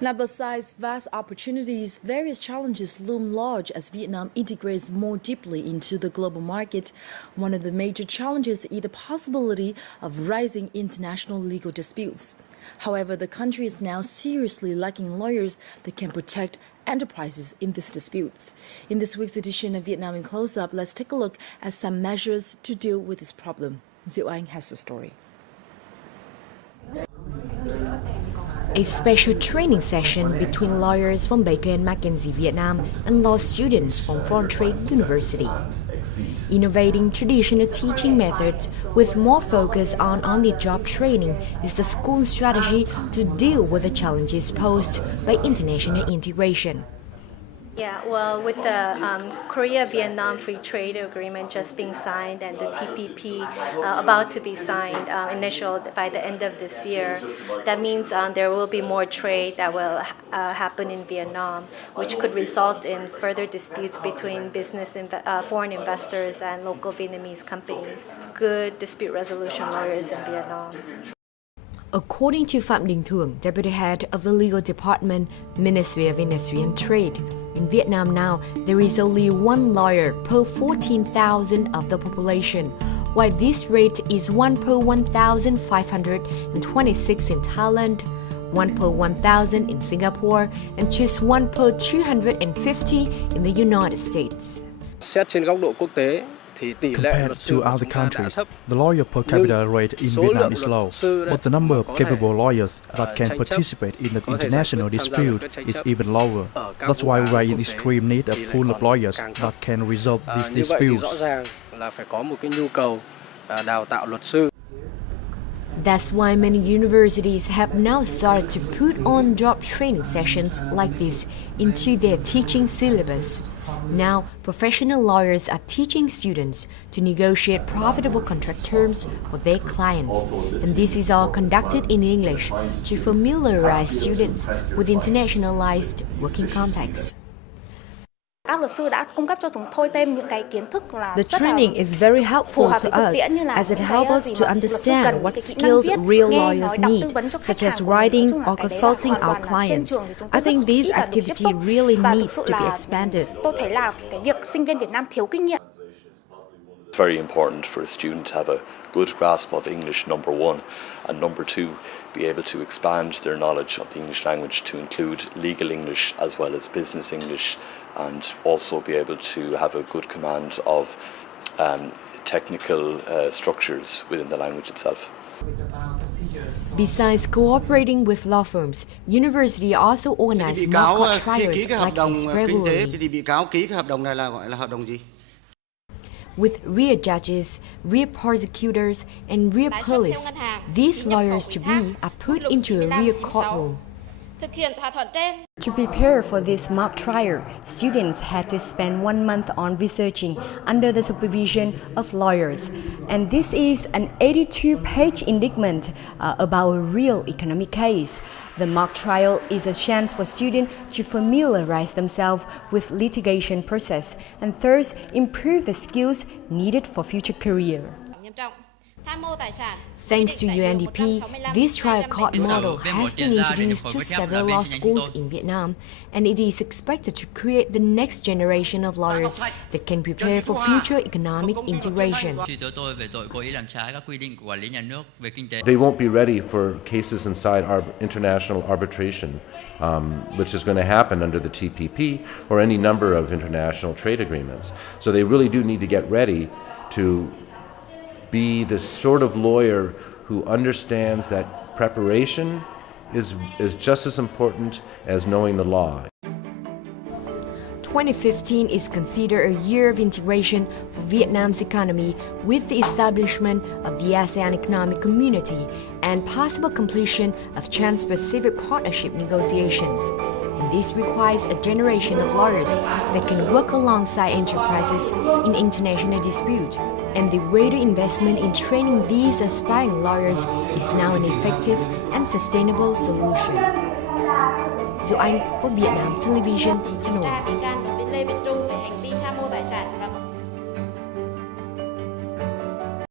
Now, besides vast opportunities, various challenges loom large as Vietnam integrates more deeply into the global market. One of the major challenges is the possibility of rising international legal disputes. However, the country is now seriously lacking lawyers that can protect enterprises in these disputes. In this week's edition of Vietnam in Close-Up, let's take a look at some measures to deal with this problem. Diệu Anh has the story. A special training session between lawyers from Baker & McKenzie Vietnam and law students from Foreign Trade University. Innovating traditional teaching methods with more focus on on-the-job training is the school's strategy to deal with the challenges posed by international integration. Yeah, well, with the Korea-Vietnam Free Trade Agreement just being signed and the TPP about to be signed, initialed by the end of this year, that means there will be more trade that will happen in Vietnam, which could result in further disputes between foreign investors and local Vietnamese companies. Good dispute resolution lawyers in Vietnam. According to Phạm Đình Thường, Deputy Head of the Legal Department, Ministry of Industry and Trade, in Vietnam now, there is only one lawyer per 14,000 of the population, while this rate is 1 per 1,526 in Thailand, 1 per 1,000 in Singapore, and just 1 per 250 in the United States. Xét trên góc độ quốc tế, compared to other countries, the lawyer per capita rate in Vietnam is low, but the number of capable lawyers that can participate in the international dispute is even lower. That's why we are in extreme need of a pool of lawyers that can resolve these disputes. That's why many universities have now started to put on job training sessions like this into their teaching syllabus. Now, professional lawyers are teaching students to negotiate profitable contract terms for their clients, and this is all conducted in English to familiarize students with internationalized working contexts. The training is very helpful to us as it helps us to understand what skills real lawyers need, such as writing or consulting our clients. I think this activity really needs to be expanded. It's very important for a student to have a good grasp of English, number one, and number two, be able to expand their knowledge of the English language to include legal English as well as business English, and also be able to have a good command of technical structures within the language itself. Besides cooperating with law firms, university also organize mock court trials like this regularly. With real judges, real prosecutors, and real police, these lawyers to be are put into a real courtroom. To prepare for this mock trial, students had to spend 1 month on researching under the supervision of lawyers. And this is an 82-page indictment about a real economic case. The mock trial is a chance for students to familiarize themselves with litigation process and thus improve the skills needed for future career. Thanks to UNDP, this trial court model has been introduced to several law schools in Vietnam, and it is expected to create the next generation of lawyers that can prepare for future economic integration. They won't be ready for cases inside our international arbitration, which is going to happen under the TPP or any number of international trade agreements. So they really do need to get ready to be the sort of lawyer who understands that preparation is just as important as knowing the law. 2015 is considered a year of integration for Vietnam's economy with the establishment of the ASEAN Economic Community and possible completion of Trans-Pacific Partnership negotiations. And this requires a generation of lawyers that can work alongside enterprises in international dispute. And the greater investment in training these aspiring lawyers is now an effective and sustainable solution. Diệu Anh for Vietnam Television, Hanoi.